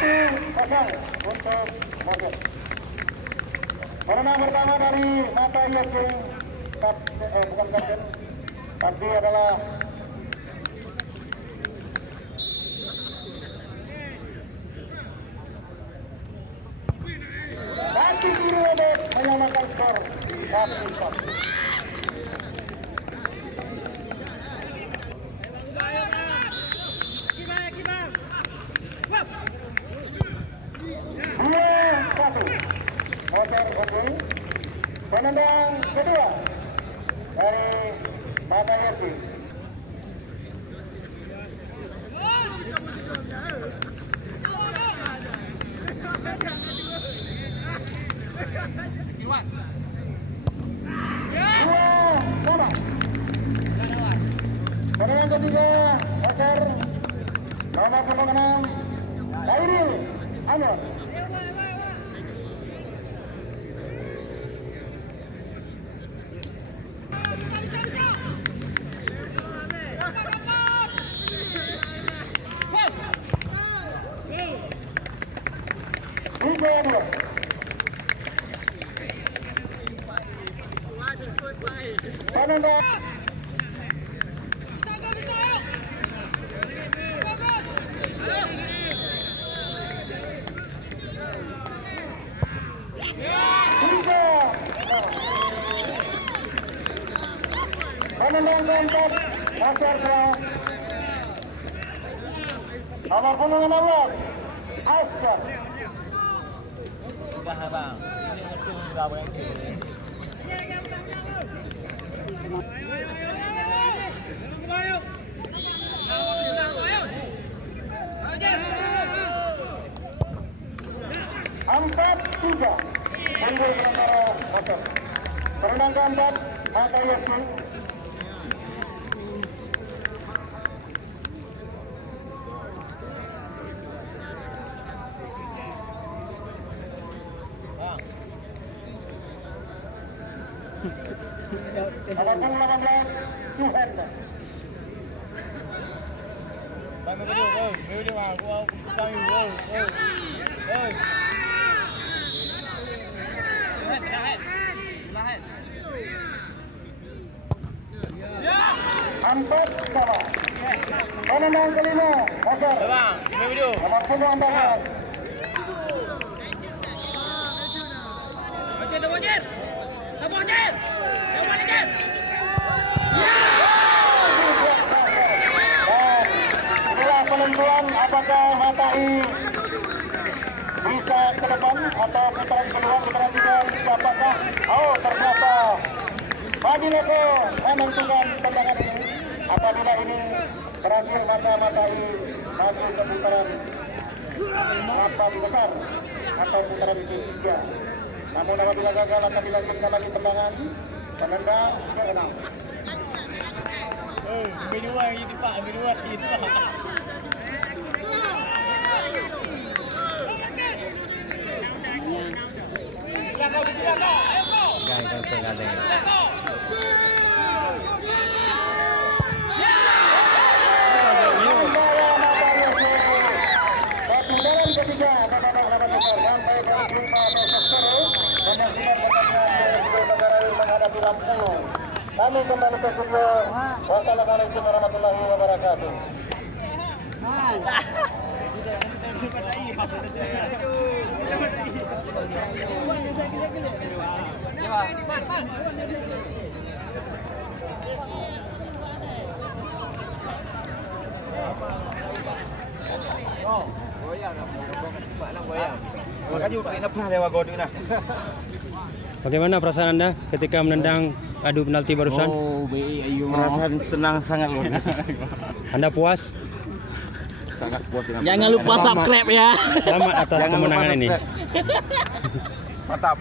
untuk MOUSER. Pemenang pertama dari mata Yakin, bukan kapten, tapi adalah Nanti biru menyamakan skor 1-4. MOUSER unggul. Penendang kedua dari mata Yakin. Penendang ketiga MOUSER nomor 6 Khairil Anwar. Penendang keempat MOUSER nomor 16 Asgar. Sudah bang, ini sudah berhenti. Empat tiga unggul sementara MOUSER. Penendang keempat mata Yakin. Nomor 18 Suhenda. Bang, video bang, gua bang, Empat sama. Penendang kelima MOUSER. bang, video. Nomor 14. Inilah penentuan apakah Matai bisa ke depan atau putaran kedua kita nantikan siapakah. Oh, ternyata Madineko menentukan tendangan ini. Apabila ini berhasil maka Matai maju ke putaran papan besar atau putaran ketiga. Namun apabila gagal akan dilanjutkan lagi tendangan penendang ke-6. Kedua yang itu pak, kedua itu. Ketiga pada lawan besar sampai dengan 5 besok sore menyaksikan pertandingan dari negara menghadapi Lampung. Kami kembali ke studio. Wassalamualaikum warahmatullahi wabarakatuh. Bagaimana perasaan Anda ketika menendang adu penalti barusan? Perasaan senang sangat luar biasa. Anda puas? Sangat puas dengan. Jangan lupa subscribe ya. Selamat atas kemenangan ini. Mantap.